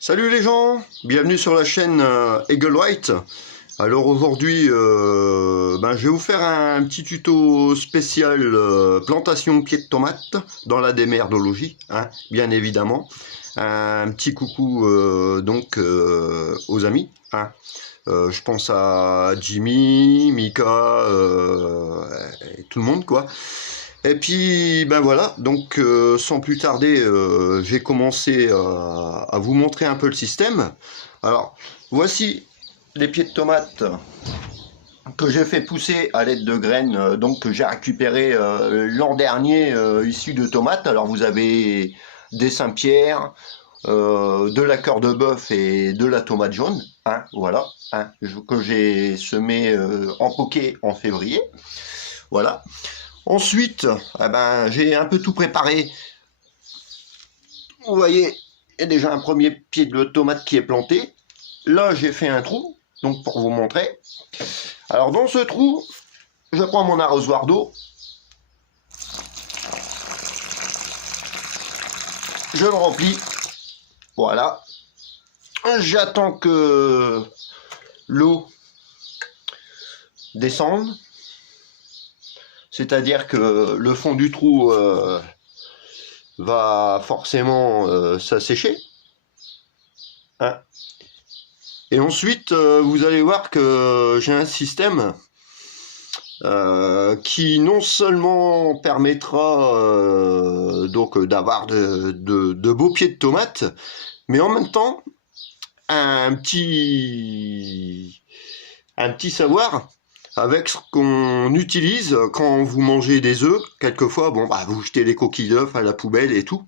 Salut les gens, bienvenue sur la chaîne Eagle White. Alors aujourd'hui, je vais vous faire un petit tuto spécial plantation de pieds de tomates dans la démerdologie, hein, bien évidemment. Un petit coucou aux amis, hein. Je pense à Jimmy, Mika, et tout le monde quoi. Et puis ben voilà, donc sans plus tarder, j'ai commencé à vous montrer un peu le système. Alors voici les pieds de tomates que j'ai fait pousser à l'aide de graines, donc que j'ai récupéré l'an dernier issus de tomates. Alors vous avez des Saint-Pierre, de la cœur de bœuf et de la tomate jaune, hein, voilà, hein, que j'ai semé en poquet en février. Voilà. Ensuite, j'ai un peu tout préparé. Vous voyez, il y a déjà un premier pied de tomate qui est planté. Là, j'ai fait un trou, donc pour vous montrer. Alors, dans ce trou, je prends mon arrosoir d'eau. Je le remplis. Voilà. J'attends que l'eau descende. C'est-à-dire que le fond du trou va forcément s'assécher. Hein. Et ensuite, vous allez voir que j'ai un système qui non seulement permettra d'avoir de beaux pieds de tomates, mais en même temps un petit savoir avec ce qu'on utilise quand vous mangez des œufs. Quelquefois, vous jetez les coquilles d'œufs à la poubelle et tout.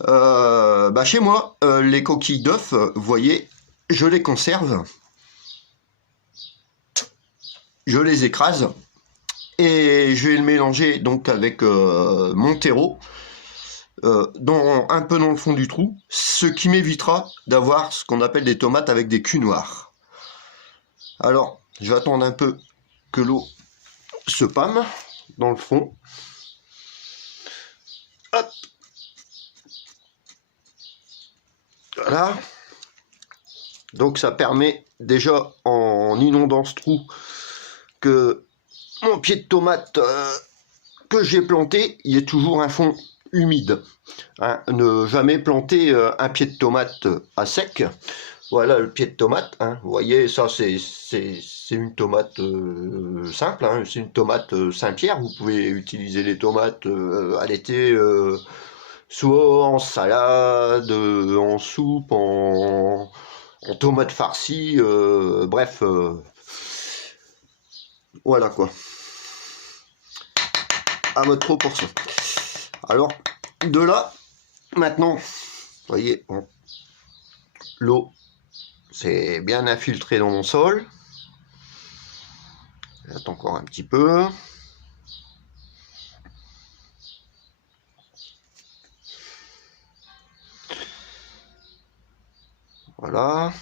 Chez moi, les coquilles d'œufs, vous voyez, je les conserve, je les écrase et je vais le mélanger donc avec mon terreau un peu dans le fond du trou, ce qui m'évitera d'avoir ce qu'on appelle des tomates avec des culs noirs. Alors, je vais attendre un peu que l'eau se pâme dans le fond. Hop. Voilà. Donc ça permet déjà, en inondant ce trou, que mon pied de tomate que j'ai planté, il y ait toujours un fond humide. Hein, ne jamais planter un pied de tomate à sec. Voilà le pied de tomate. Hein. Vous voyez, ça c'est une tomate simple. Hein. C'est une tomate Saint-Pierre. Vous pouvez utiliser les tomates à l'été, soit en salade, en soupe, en tomate farcie. Bref, voilà quoi. À votre proportion. Alors, de là, maintenant, vous voyez, bon, l'eau c'est bien infiltré dans mon sol. J'attends encore un petit peu. Voilà.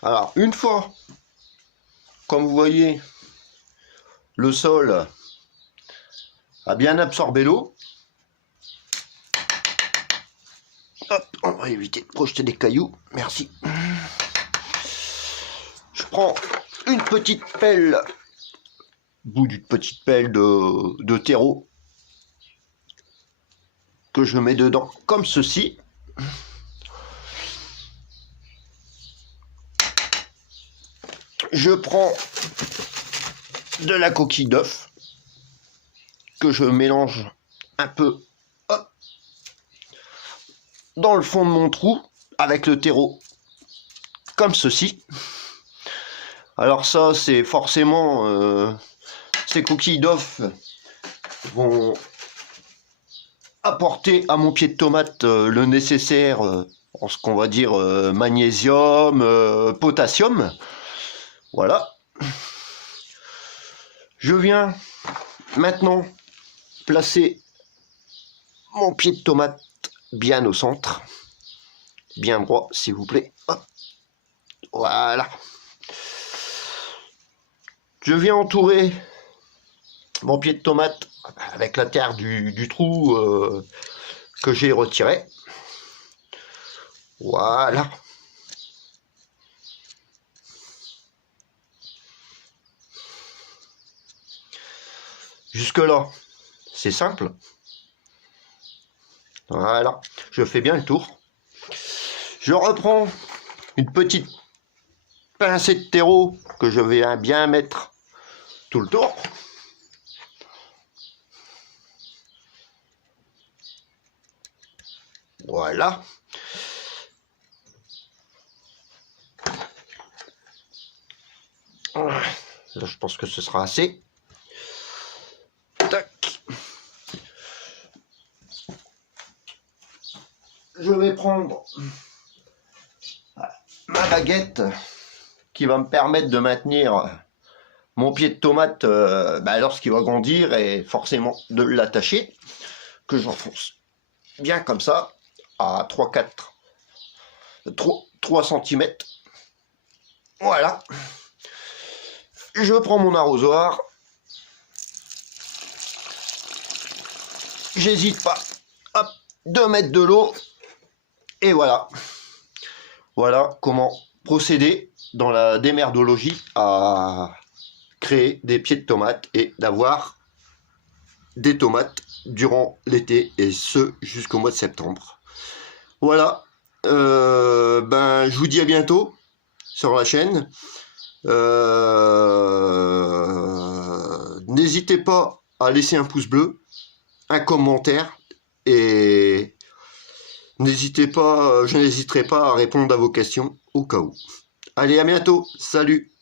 Alors, une fois, comme vous voyez, le sol a bien absorbé l'eau. Hop, on va éviter de projeter des cailloux. Merci. Je prends une petite pelle, bout d'une petite pelle de terreau que je mets dedans comme ceci. Je prends de la coquille d'œuf que je mélange un peu, hop, dans le fond de mon trou avec le terreau comme ceci. Alors ça, c'est forcément ces coquilles d'œuf vont apporter à mon pied de tomate le nécessaire en ce qu'on va dire magnésium, potassium. Voilà. Je viens maintenant placer mon pied de tomate bien au centre, bien droit s'il vous plaît. Hop. Voilà. Je viens entourer mon pied de tomate avec la terre du trou que j'ai retiré. Voilà. Jusque-là, c'est simple. Voilà, je fais bien le tour. Je reprends une petite pincée de terreau que je vais bien mettre tout le tour. Voilà. Là, je pense que ce sera assez. Tac. Je vais prendre ma baguette qui va me permettre de maintenir mon pied de tomate lorsqu'il va grandir et forcément de l'attacher, que j'enfonce bien comme ça à 3 cm. Voilà. Je prends mon arrosoir. J'hésite pas. Hop, 2 mètres de l'eau. Et voilà. Voilà comment procéder dans la démerdologie à créer des pieds de tomates et d'avoir des tomates durant l'été et ce jusqu'au mois de septembre. Voilà. Je vous dis à bientôt sur la chaîne. N'hésitez pas à laisser un pouce bleu, un commentaire et je n'hésiterai pas à répondre à vos questions au cas où. Allez, à bientôt, salut!